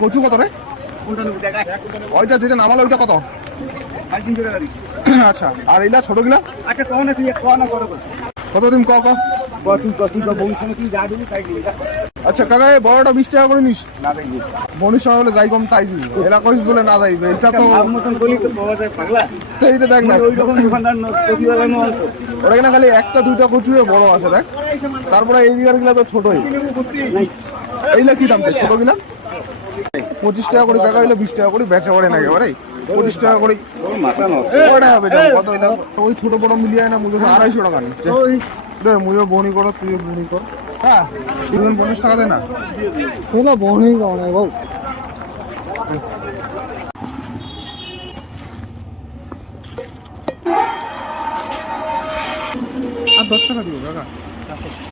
কচু কত রে? ওইটা যেটা নামালো ওইটা কত? আচ্ছা, আর এইটা ছোট গিলা? আচ্ছা কও না তুই না করো কত দিন ক আচ্ছা কাকা বড়টা 20 টাকা করে নিস না দেখবি বনিস হলে যাই কম তাই দিবি এরা কইস বলে না যাইবে এটা তো মতন বলি তো পাওয়া যায় পাগলা এইটা দেখ না ওই রকম দোকানদার কপিওয়ালা নো অল্প ওরা কিনা খালি একটা দুইটা কচু বড় আছে দেখ তারপরে এই দিকের গুলা তো ছোটই এইলা কি দাম ছোট গিলা 25 টাকা করে কাকা হইলে 20 টাকা করে বেচা পড়ে না একেবারে 25 টাকা করে মাথা নষ্ট ওটা হবে কত এটা ওই ছোট বড় মিলিয়ে না মুজে 250 টাকা নিচ্ছে দে মুজে বনি করো তুই বনি কর হ্যাঁ তুই 50 টাকা দে না তোলা বনি গাও না বাবু আর 10 টাকা দিও কাকা